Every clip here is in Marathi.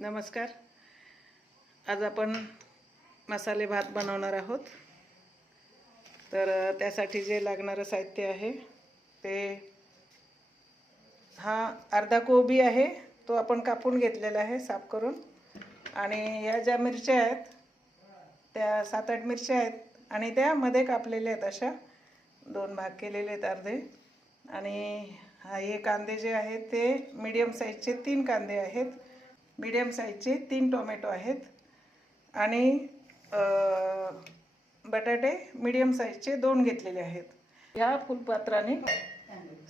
नमस्कार. आज आपण मसाले भात बनवणार आहोत. तर त्यासाठी जे लागणारं साहित्य आहे ते हा अर्धा कोबी आहे, तो आपण कापून घेतलेला आहे साफ करून. आणि ह्या ज्या मिरच्या आहेत त्या 7-8 मिरच्या आहेत आणि त्या मध्ये कापलेल्या आहेत, अशा 2 भाग केलेले आहेत अर्धे. आणि हे कांदे जे आहेत ते मीडियम साईजचे 3 कांदे आहेत, मीडियम साईजचे 3 टोमॅटो आहेत आणि बटाटे मीडियम साईजचे 2 घेतलेले आहेत. ह्या फुलपात्राने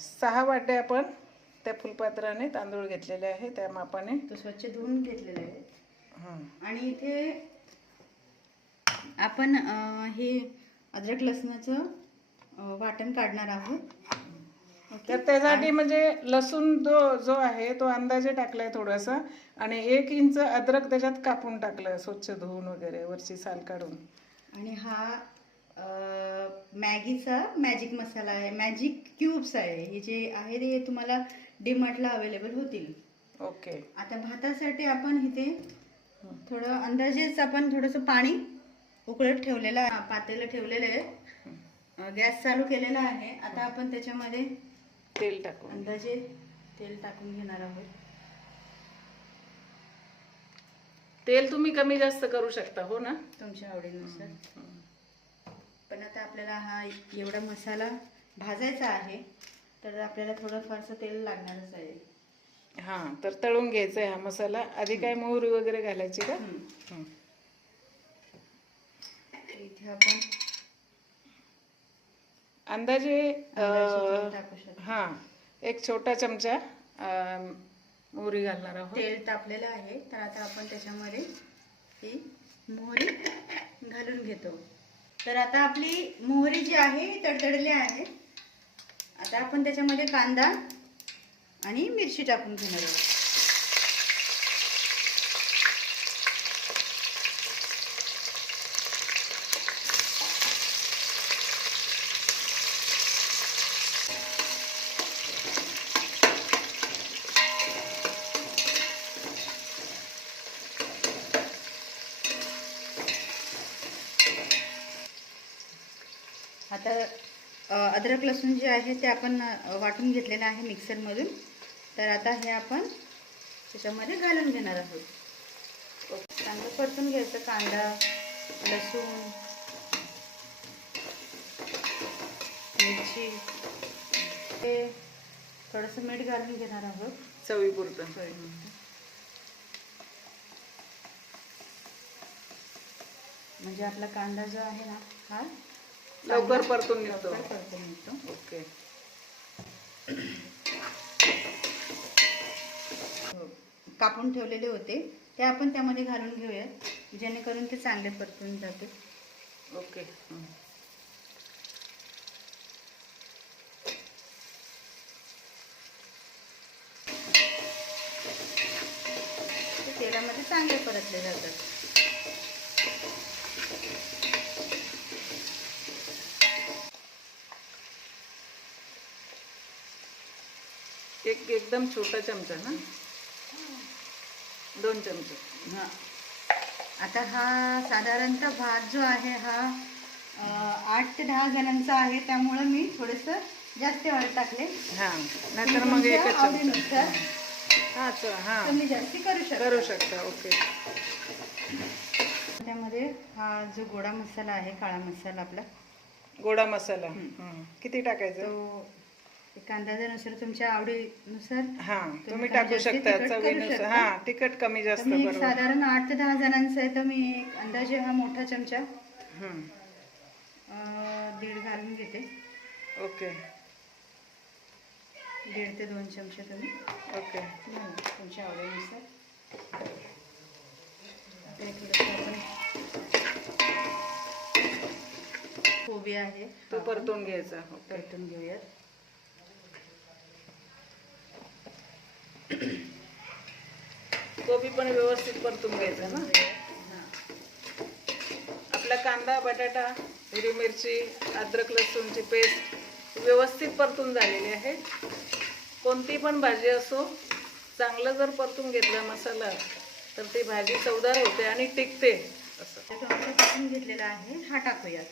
6 वाटे आपण त्या फुलपात्राने तांदूळ घेतलेले आहे, त्या मापाने तो स्वच्छ धुवून घेतलेला आहे. आणि इथे आपण हे अद्रक लसणाचं वाटण काढणार आहोत. तर त्यासाठी म्हणजे लसूण जो आहे तो अंदाजे टाकलाय थोडासा, आणि 1 इंच अद्रक त्याच्यात कापून टाकलं, स्वच्छ धुवून वगैरे वरची साल काढून. आणि हा मॅगीचा मॅजिक मसाला आहे, मॅजिक क्यूब्स आहे. हे जे आहे ते तुम्हाला डीमार्टला अवेलेबल होतील. ओके. आता भातासाठी आपण इथे थोडं अंदाजेच आपण थोडंसं पाणी उकळत ठेवलेलं आहे, पातेलं ठेवलेलं आहे, गॅस चालू केलेला आहे. आता आपण त्याच्यामध्ये तेल टाकून अंदाजे तेल टाकून घेणार आहोत. तेल तुम्ही कमी जास्त करू शकता, हो ना, तुमच्या आवडीनुसार. पण आता आपल्याला हा एवढा मसाला भाजायचा आहे तर आपल्याला थोडं फारसं तेल लागणारच आहे. हां, तर तळून घ्यायचा आहे हा मसाला. आधी काय मोहरी वगैरे घालायची का? इथे आपण अंदाजे टाकू शकतो. हां, 1 छोटा चमचा मोहरी घालणार आहोत. तेल तापलेलं आहे तर आता आपण त्याच्यामध्ये ही मोहरी घालून घेतो. तर आता आपली मोहरी जी आहे तडतडली आहे. आता आपण त्याच्यामध्ये कांदा आणि मिरची टाकून घेणार आहोत. आता अद्रक लसूण जे आहे ते आपण वाटून घेतलेलं आहे मिक्सरमधून. तर आता हे आपण त्याच्यामध्ये घालून घेणार आहोत. चांगलं परतून घ्यायचं कांदा, लसूण, मिरची. ते थोडंसं मीठ घालून घेणार आहोत चवीपुरतं. म्हणजे आपला कांदा जो आहे ना हा लवकर परतून निघतो. ओके. कापून ठेवलेले होते ते आपण त्यामध्ये घालून घेऊयात, जेणेकरून ते चांगले परतून जाते. ओके. तेलामध्ये चांगले परतले जातात. एकदम छोटा चमचा ना, 2 चमचे. हां. आता हा साधारणतः भात जो आहे हा 8 ते 10 जणांचा आहे, त्यामुळे मी थोडंसं जास्त हळद टाकले. हां, नाहीतर मग 1 चमचा. हां, कमी जास्ती करू शकता. ओके. त्यामध्ये हा जो गोडा मसाला आहे, काळा मसाला आपला गोडा मसाला किती टाकायचा? तो अंदाजानुसार तुमच्या आवडीनुसार हां, तुम्ही टाकू शकता, चवीनुसार. हां, तिखट कमी जास्त. बरोबर. साधारण 8 ते 10 जणांचं आहे तर मी एक अंदाजे हा मोठा चमचा 1.5 घालून घेते. ओके. 1.5 ते 2 चमचे तुम्ही ओके. तुमच्या आवडीनुसार. आपण कोबी आहे तो परतून घ्यायचा. परतून घेऊयात. कोबी पण व्यवस्थित परतून घ्यायचा ना. आपला कांदा, बटाटा, हिरवी मिरची, अद्रक लसूणची पेस्ट व्यवस्थित परतून झालेली आहे. कोणती पण भाजी असो, चांगलं जर परतून घेतला मसाला तर ती भाजी चवदार होते आणि टिकते. असं टोमॅटो कापून घेतलेला आहे, हा टाकूयात.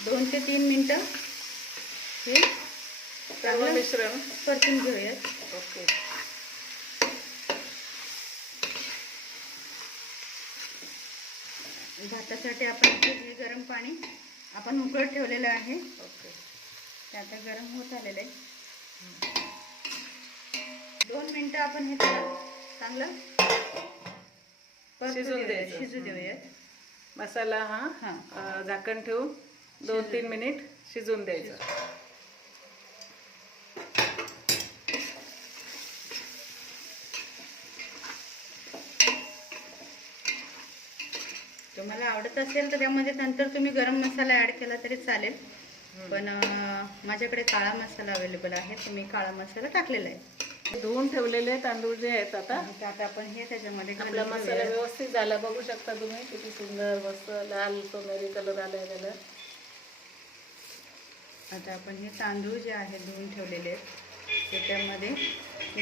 2 ते 3 मिनटं हे सर्व मिश्रण परतून घेऊयात. ओके. भातासाठी आपण हे गरम पाणी आपण उकळत ठेवलेलं आहे. ओके. ते आता गरम होत आलेलं आहे. 2 मिनटं आपण हे त्याला चांगलं शिजू देऊयात. मसाला हा झाकण ठेवून 2-3 मिनिट शिजून द्यायचा. तुम्हाला आवडत असेल तर त्यामध्ये नंतर तुम्ही गरम मसाला ऍड केला तरी चालेल, पण माझ्याकडे काळा मसाला अवेलेबल आहे, तर मी काळा मसाला टाकलेला आहे. धुवून ठेवलेले तांदूळ जे आहेत आता आपण हे त्याच्यामध्ये आपला मसाला व्यवस्थित झाला. बघू शकता तुम्ही किती सुंदर मस्त लाल सोनेरी कलर आलाय त्याला. आता आपण हे तांदूळ जे आहे धुवून ठेवलेले आहेत ते त्यामध्ये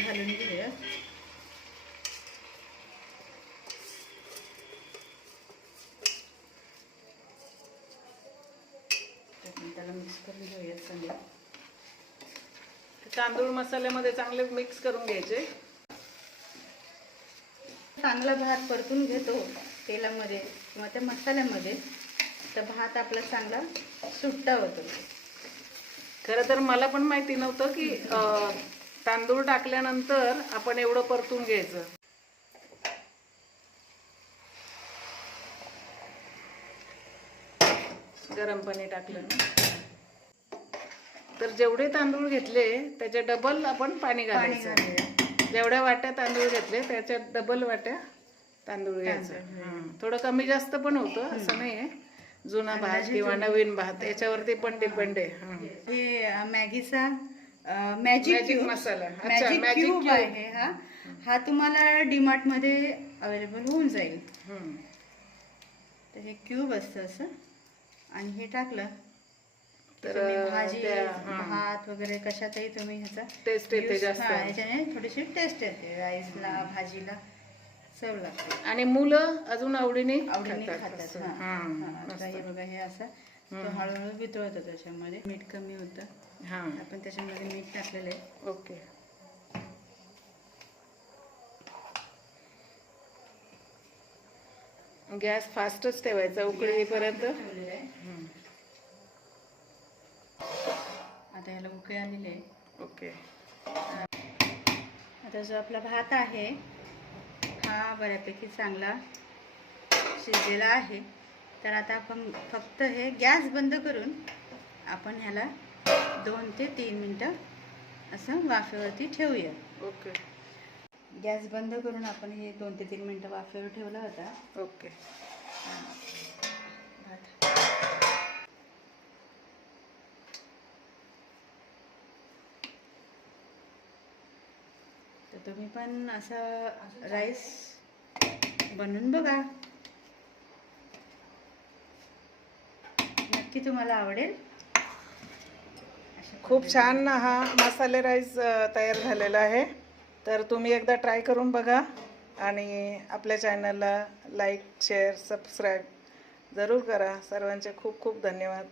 घालून घेऊया. त्याला मिक्स करून घेऊया चांगलं. तांदूळ मसाल्यामध्ये चांगले मिक्स करून घ्यायचे. चांगला भात परतून घेतो तेलामध्ये किंवा त्या मसाल्यामध्ये, तर भात आपला चांगला सुट्टा होतो. खरं तर मला पण माहिती नव्हतं की तांदूळ टाकल्यानंतर आपण एवढं परतून घ्यायचं. गरम पाणी टाकलं ना, तर जेवढे तांदूळ घेतले त्याच्या डबल आपण पाणी घालायचं. जेवढ्या वाट्या तांदूळ घेतले त्याच्या डबल वाट्या तांदूळ घ्यायचं. थोडं कमी जास्त पण होतं, असं नाही आहे. जुना भात किंवा नवीन भात याच्यावरती पण डिपेंड आहे. हे मॅगीचा मॅजिक मसाला, मॅजिक क्यूब आहे हा तुम्हाला डीमार्ट मध्ये अवेलेबल होऊन जाईल. तर हे क्यूब असतं असं, आणि हे टाकलं तर भाजी भात वगैरे कशातही तुम्ही ह्याचा टेस्ट येते जास्त. याच्याने थोडीशी टेस्ट येते, राईसला भाजीला चव लागते आणि मुलं अजून आवडीने खातात. हे बघा हे असं हळूहळू वितळतं. त्याच्यामध्ये मीठ कमी होतं, आपण त्याच्यामध्ये मीठ टाकलेलं आहे. ओके. गॅस फास्टच ठेवायचा उकळी येईपर्यंत. आता याला उकळी आलेली आहे. ओके. आता जो आपला भात आहे हा बऱ्यापैकी चांगला शिजलेला आहे. तर आता आपण फक्त हे गॅस बंद करून आपण ह्याला 2 ते 3 मिनटं असं वाफेवरती ठेवूया. ओके. गॅस बंद करून आपण हे 2 ते 3 मिनटं वाफेवर ठेवला होता. ओके. तर तुम्ही पण असा राईस बनवून बघा, नक्की तुम्हाला आवडेल. खूप छान हा मसाले राईस तयार झालेला आहे. तर तुम्ही एकदा ट्राय करून बघा आणि आपल्या चॅनलला लाईक शेअर सबस्क्राईब जरूर करा. सर्वांचे खूप खूप धन्यवाद.